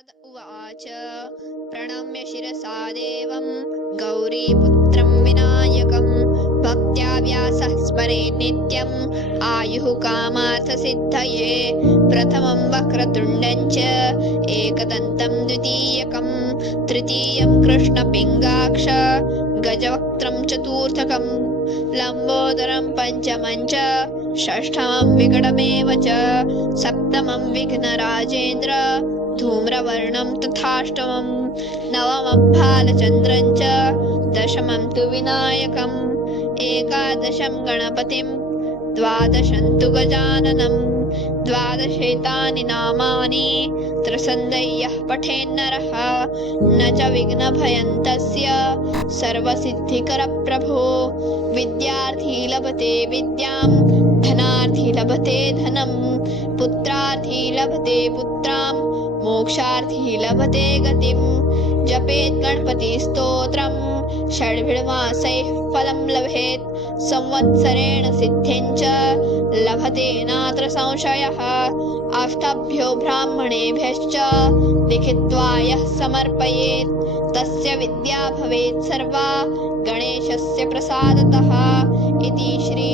नारद उवाच प्रणम्य शिरसा देवं गौरीपुत्रं विनायकं भक्त्या व्यासः स्मरेत् नित्यम् आयुः कामार्थसिद्धये प्रथमं वक्रतुण्डं च एकदन्तं द्वितीयकं तृतीयं कृष्णपिङ्गाक्ष गजवक्त्रं चतुर्थकं लम्बोदरं पञ्चमं च षष्ठमं विकटमेव च सप्तमं विघ्नराजेन्द्र धूम्रवर्णं तथाष्टमं नवमं भालचन्द्रं च दशमं तु विनायकम् एकादशं गणपतिं द्वादशं तु गजाननं द्वादशेतानि नामानि त्रिसन्दैः पठेन्नरः न च विघ्नभयं तस्य सर्वसिद्धिकरप्रभो विद्यार्थी लभते विद्यां धनार्थी लभते धनं पुत्रार्थी लभते पुत्रां मोक्षार्थी लभते गतिं जपेत् गणपतिस्तोत्रं षड्भिर्मासैः फलं लभेत् संवत्सरेण सिद्धिं च लभते नात्र संशयः अष्टभ्यो ब्राह्मणेभ्यश्च लिखित्वा यः समर्पयेत् तस्य विद्या भवेत् सर्वा गणेशस्य प्रसादतः इति श्री